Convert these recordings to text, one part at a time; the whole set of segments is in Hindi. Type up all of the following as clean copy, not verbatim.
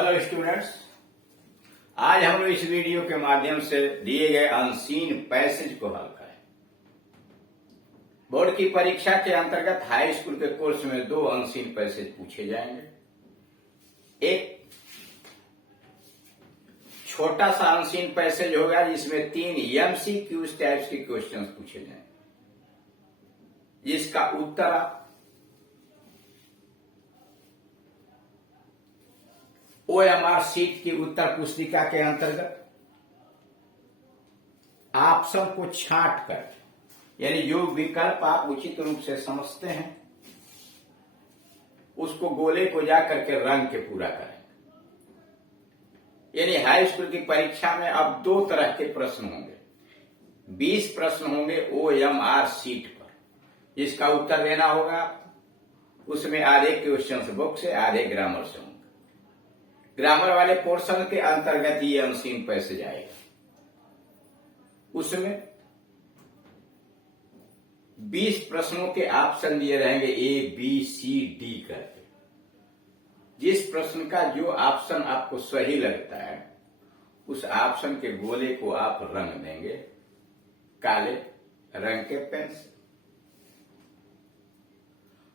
हेलो स्टूडेंट्स, आज हम लोग इस वीडियो के माध्यम से दिए गए अनसीन पैसेज को हल करें। बोर्ड की परीक्षा के अंतर्गत हाई स्कूल के कोर्स में 2 अनसीन पैसेज पूछे जाएंगे। एक छोटा सा अनसीन पैसेज होगा जिसमें 3 एमसीक्यूज टाइप्स के क्वेश्चंस पूछे जाएंगे, जिसका उत्तर आप OMR सीट की उत्तर पुस्तिका के अंतर्गत ऑप्शन को छांट कर, यानी जो विकल्प आप उचित रूप से समझते हैं उसको गोले को जाकर के रंग के पूरा करेंगे। यानी हाई स्कूल की परीक्षा में अब 2 तरह के प्रश्न होंगे। 20 प्रश्न होंगे OMR सीट पर, जिसका उत्तर देना होगा। उसमें आधे क्वेश्चन बुक से, आधे ग्रामर से होंगे। ग्रामर वाले पोर्शन के अंतर्गत ये अनसीन पैसेज आएगा। उसमें 20 प्रश्नों के ऑप्शन दिए रहेंगे A, B, C, D करके। जिस प्रश्न का जो ऑप्शन आपको सही लगता है उस ऑप्शन के गोले को आप रंग देंगे काले रंग के पेन से।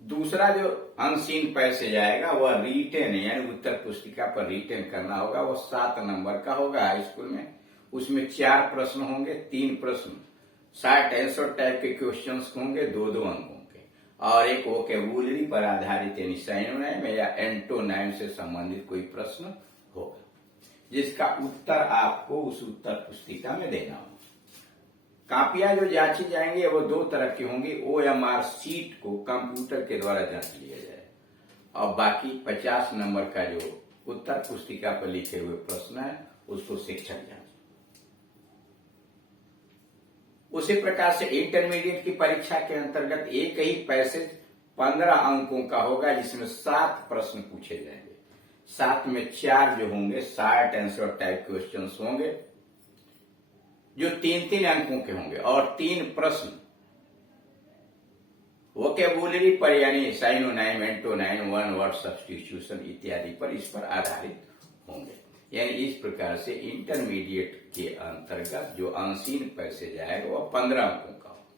दूसरा जो अनसीन पैसेज आएगा वह रिटेन, यानी उत्तर पुस्तिका पर रिटेन करना होगा। वह 7 नंबर का होगा हाई स्कूल में। उसमें 4 प्रश्न होंगे, 3 प्रश्न शॉर्ट आंसर टाइप के क्वेश्चंस होंगे, 2-2 अंकों के, और एक वोकैबुलरी पर आधारित यानी साइनोनिम या एंटोनिम से संबंधित कोई प्रश्न होगा, जिसका उत्तर आपको उस उत्तर पुस्तिका में देना होगा। कापियां जो जांची जाएंगी वो 2 तरह की होंगी। OMR सीट को कंप्यूटर के द्वारा जांच लिया जाए और बाकी 50 नंबर का जो उत्तर पुस्तिका पर लिखे हुए प्रश्न है उसको शिक्षक जांच। उसी प्रकार से इंटरमीडिएट की परीक्षा के अंतर्गत एक ही पैसेज 15 अंकों का होगा, जिसमें 7 प्रश्न पूछे जाएंगे। 7 में 4 जो होंगे शॉर्ट आंसर टाइप क्वेश्चन होंगे जो 3-3 अंकों के होंगे, और 3 प्रश्न वोकैबुलरी पर यानी synonym, antonym, one word substitution इत्यादि पर इस पर आधारित होंगे। यानी इस प्रकार से इंटरमीडिएट के अंतर्गत जो अनसीन पैसेज आएगा वह 15 अंकों का होगा।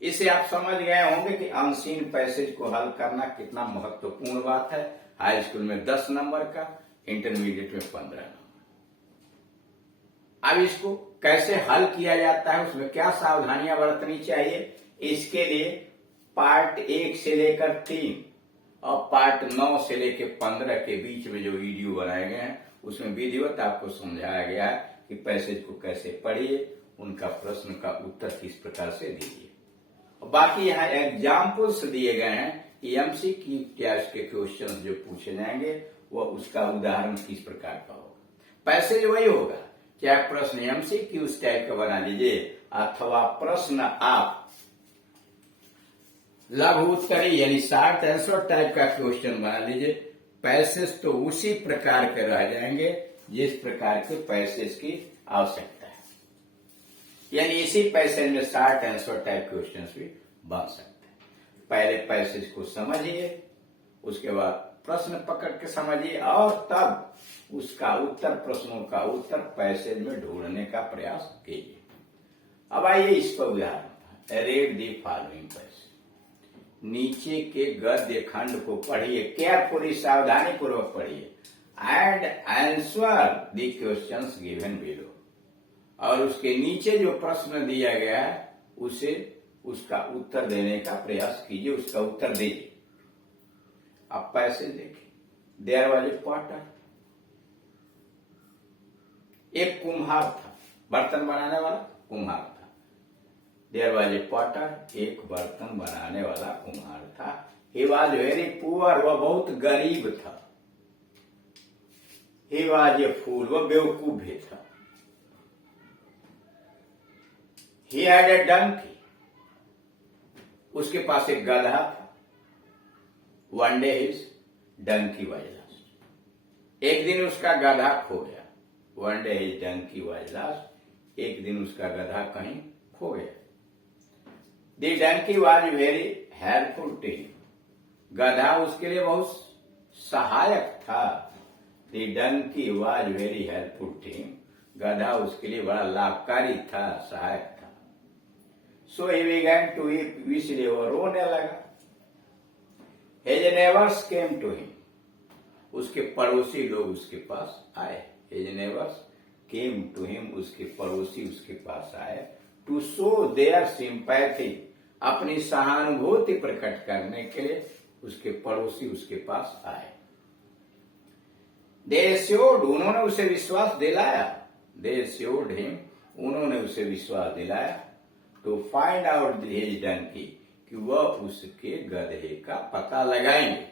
इसे आप समझ गए होंगे कि अनसीन पैसेज को हल करना कितना महत्वपूर्ण बात है। हाई स्कूल में 10 नंबर का, इंटरमीडिएट में 15 नंबर। अब इसको कैसे हल किया जाता है, उसमें क्या सावधानियां बरतनी चाहिए, इसके लिए पार्ट 1 से लेकर 3 और पार्ट 9 से लेकर 15 के बीच में जो वीडियो बनाए गए हैं उसमें विधिवत आपको समझाया गया है कि पैसेज को कैसे पढ़िए, उनका प्रश्न का उत्तर किस प्रकार से दीजिए। और बाकी यहाँ एग्जाम्पल्स दिए गए हैं। एमसीक्यू टाइप के क्वेश्चन जो पूछे जाएंगे वह उसका उदाहरण किस प्रकार का होगा। पैसेज वही होगा, चाहे प्रश्न एमसीक्यू टाइप का बना लीजिए अथवा प्रश्न आप लघु उत्तरी यानी शॉर्ट आंसर टाइप का क्वेश्चन बना लीजिए। पैसेज तो उसी प्रकार के रह जाएंगे जिस प्रकार के पैसेज की आवश्यकता है। यानी इसी पैसेज में शॉर्ट आंसर टाइप क्वेश्चन भी बन सकते हैं। पहले पैसेज को समझिए, उसके बाद प्रश्न पकड़ के समझिए और तब उसका उत्तर, प्रश्नों का उत्तर पैसेज में ढूंढने का प्रयास कीजिए। अब आइए इस पर उदाहरण। Read the following passage. नीचे के गद्य खंड को पढ़िए, केयरफुली, सावधानी पूर्वक पढ़िए, and answer the questions given below. और उसके नीचे जो प्रश्न दिया गया है उसे उसका उत्तर देने का प्रयास कीजिए, उसका उत्तर दीजिए। अब पैसेज देखिए। देयर वाज ए पॉटर, एक कुम्हार था, बर्तन बनाने वाला कुम्हार था। देयर वाज ए पॉटर, एक बर्तन बनाने वाला कुम्हार था। ही वाज वेरी पुअर, वह बहुत गरीब था। ही वाज ए फूल, वह बेवकूफ भी था। ही हैड ए डंकी, उसके पास एक गधा था। One day his donkey was lost, एक दिन उसका गधा खो गया। One day his donkey was lost, एक दिन उसका गधा कहीं खो गया। The donkey was very helpful to him, गधा उसके लिए बहुत सहायक था। The donkey was very helpful to him, गधा उसके लिए बड़ा लाभकारी था, सहायक था। So he began to weep, इसलिए वो रोने लगा। His neighbours came to him, उसके पड़ोसी लोग उसके पास आए। His neighbours came to him, उसके पड़ोसी उसके पास आए। टू शो देयर सिंपैथी, अपनी सहानुभूति प्रकट करने के लिए उसके पड़ोसी उसके पास आए। दे श्योर्ड, उन्होंने उसे विश्वास दिलाया। दे श्योर्ड हिम, उन्होंने उसे विश्वास दिलाया। To find out his donkey, कि वह उसके गधे का पता लगाएंगे।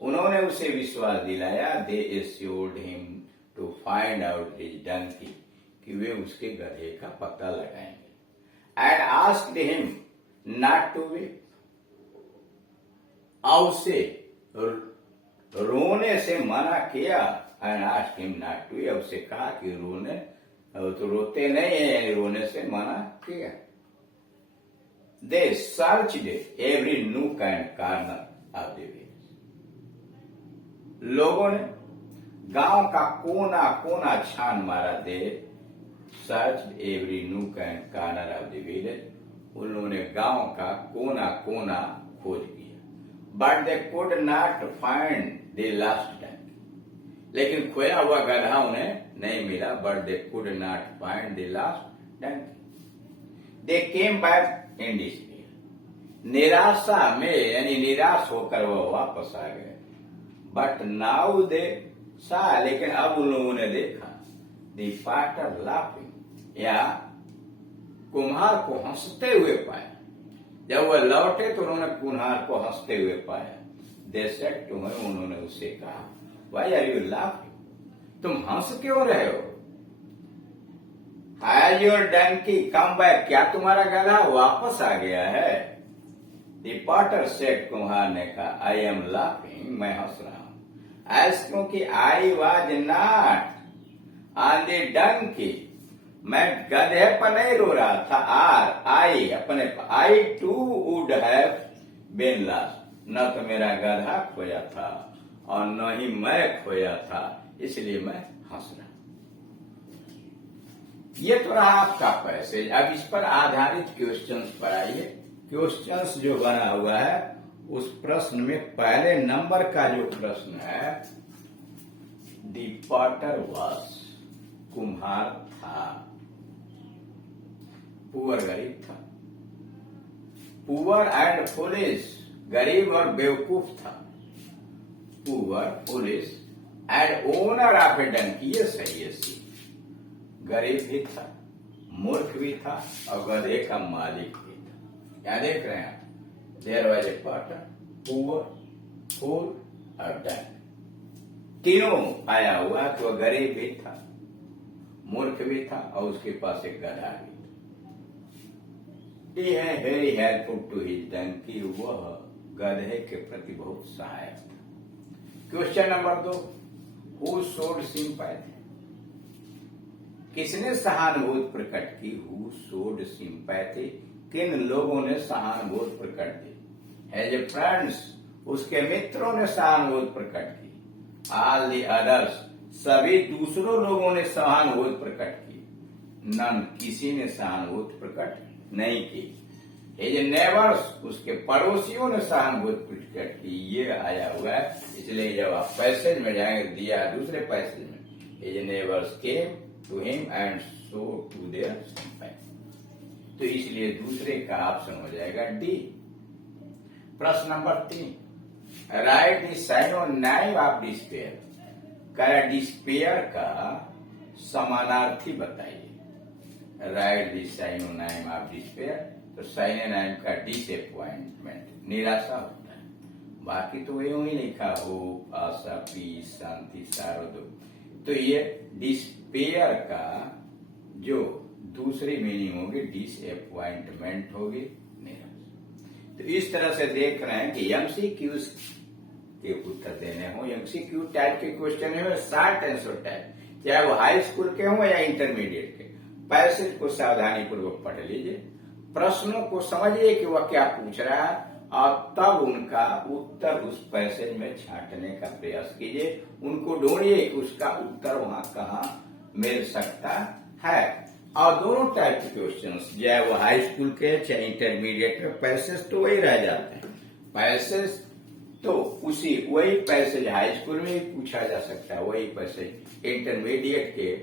उन्होंने उसे विश्वास दिलाया। They assured him to find out his donkey, कि वे उसके गधे का पता लगाएंगे। And asked him not to weep, और उसे रोने से मना किया। And asked him not to, अब उसे कहा कि रोने तो रोते नहीं है, यानी रोने से मना किया। They searched every nook and corner of the village, लोगों ने गांव का कोना कोना छान मारा। They search every nook and corner of the village, उन्होंने गांव का कोना कोना खोज किया। But they could not find the lost donkey, लेकिन खोया हुआ गधा उन्हें नहीं मिला। But they could not find the lost donkey. They came back in despair, निराशा में, यानी निराश होकर वह वापस आ गए। बट नाउ दे सा, लेकिन अब उन लोगों ने देखा। द पार्टर लाफिंग, या कुम्हार को हंसते हुए पाया। जब वह लौटे तो उन्होंने कुम्हार को हंसते हुए पाया। दे सेड टू हिम, उन्होंने उससे कहा, व्हाई आर यू लाफिंग, तुम हंस क्यों रहे हो? Has your donkey come back, क्या तुम्हारा गधा वापस आ गया है? द पार्टर सेड, कुम्हार ने कहा, आई एम लाफिंग, मैं हंस रहा हूं। एज, क्योंकि I was not on the donkey, मैं गधे पर नहीं रो रहा था। आर, आई, अपने पर। I too would have been lost, न तो मेरा गधा खोया था और न ही मैं खोया था, इसलिए मैं हंस रहा। ये तो रहा आपका पैसेज। अब इस पर आधारित क्वेश्चंस पर आइए। क्वेश्चंस जो बना हुआ है उस प्रश्न में पहले नंबर का जो प्रश्न है, द पॉटर वाज, कुम्हार था। पुअर, गरीब था। पुअर एंड फुलिश, गरीब और बेवकूफ था। Poor, foolish and owner of a donkey, ये सही है सी। गरीब भी था, मूर्ख भी था और गधे का मालिक भी था। क्या देख रहे हैं आप? There was a potter, poor, fool और डंकी, तीनों आया हुआ। तो गरीब भी था, मूर्ख भी था और उसके पास एक गधा भी था। ये है very helpful to his donkey, वह गधे के प्रति बहुत सहायक था। Question number 2, who showed sympathy, किसने सहानुभूति प्रकट की? हु शोड सिंपैथी, किन लोगों ने सहानुभूति प्रकट की? हैज ए फ्रेंड्स, उसके मित्रों ने सहानुभूति प्रकट की। ऑल द अदर्स, सभी दूसरों लोगों ने सहानुभूति प्रकट की। नन, किसी ने सहानुभूति प्रकट नहीं की। हिज नेबर्स, उसके पड़ोसियों ने सहानुभूति प्रकट की। ये आया हुआ है, इसलिए जब आप पैसेज में जाएंगे, दिया दूसरे पैसेज में, his neighbours came to him and show to their sympathy, तो इसलिए दूसरे का ऑप्शन हो जाएगा डी। प्रश्न नंबर 3, write the synonym of despair, क्या डिस्पेयर का समानार्थी बताइए। Write the synonym of despair, तो सिनोनिम का डिसअपॉइंटमेंट, निराशा होता है। बाकी तो यूं ही लिखा हो, आशा, पीस, शांति, सारो। तो ये डिस्पेयर का जो दूसरी मीनिंग होगी डिसअपॉइंटमेंट होगी, निराशा। तो इस तरह से देख रहे हैं कि एमसीक्यूज के उत्तर देने हो, एमसीक्यू टाइप के क्वेश्चन है, शॉर्ट आंसर टाइप, चाहे वो हाई स्कूल के हों या इंटरमीडिएट के। पैसेज को सावधानी पूर्वक पढ़ लीजिए, प्रश्नों को समझिए कि वह क्या पूछ रहा है, और तब उनका उत्तर उस पैसेज में छांटने का प्रयास कीजिए। उनको ढूंढिए कि उसका उत्तर वहां कहाँ मिल सकता है। और दोनों टाइप के क्वेश्चंस, चाहे वो हाई स्कूल के चाहे इंटरमीडिएट के, पैसेज तो वही रह जाते हैं। पैसेज तो उसी वही पैसेज हाई स्कूल में भी पूछा जा सकता है, वही पैसेज इंटरमीडिएट के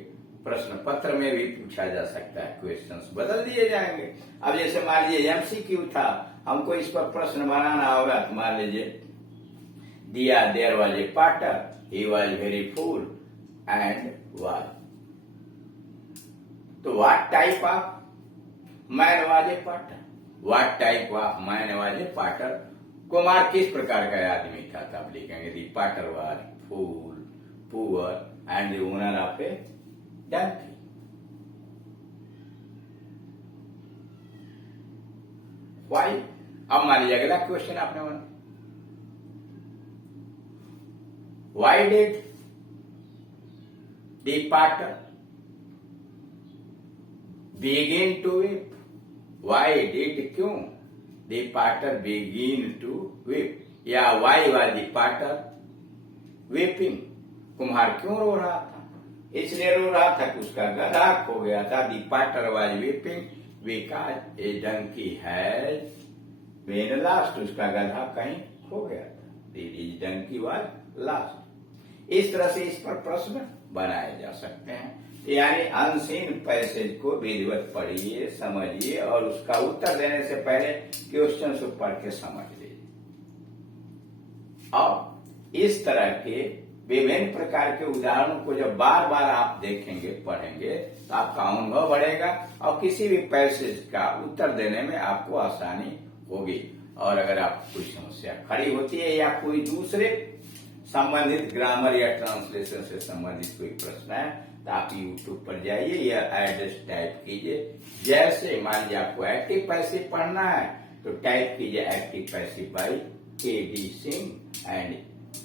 प्रश्न पत्र में भी पूछा जा सकता है। क्वेश्चंस बदल दिए जाएंगे। अब जैसे मान लीजिए एमसीक्यू था, हमको इस पर प्रश्न बनाना होगा, तो मान लीजिए दिया there was a potter, he was very fool and was, तो what type of man was a potter, what type of man was a potter, कुमार किस प्रकार का आदमी था, तब लिखेंगे the potter was fool poor and the owner of a donkey. Why. अब मान लीजिए अगला क्वेश्चन आपने बना, why did the potter begin to whip, why did, क्यों the potter begin to whip, या वाई वाज द पाटर विपिंग, कुम्हार क्यों रो रहा था, इसलिए रो रहा था कि उसका गधा खो गया था। The potter was weeping because a donkey has been lost, उसका गधा कहीं खो गया था, दी डंकी वाज लॉस्ट। इस तरह से इस पर प्रश्न बनाए जा सकते हैं। यानी अनसीन पैसेज को विधिवत पढ़िए, समझिए और उसका उत्तर देने से पहले क्वेश्चन को पढ़ के समझ लीजिए। और इस तरह के विभिन्न प्रकार के उदाहरणों को जब बार बार आप देखेंगे, पढ़ेंगे, तो आपका अनुभव बढ़ेगा और किसी भी पैसेज का उत्तर देने में आपको आसानी होगी। और अगर आप कोई समस्या खड़ी होती है या कोई दूसरे संबंधित ग्रामर या ट्रांसलेशन से संबंधित कोई प्रश्न है, तो आप यूट्यूब पर जाइए या एड्रेस टाइप कीजिए। जैसे मान लीजिए आपको एक्टिव पैसिव पढ़ना है, तो टाइप कीजिए active passive by KD. Singh and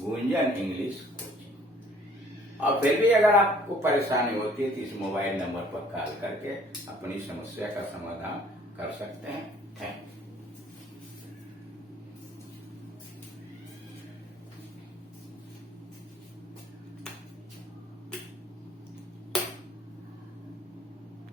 Gunjan English coaching. और फिर भी अगर आपको परेशानी होती है तो इस मोबाइल नंबर पर कॉल करके अपनी समस्या का समाधान कर सकते हैं। Thank you.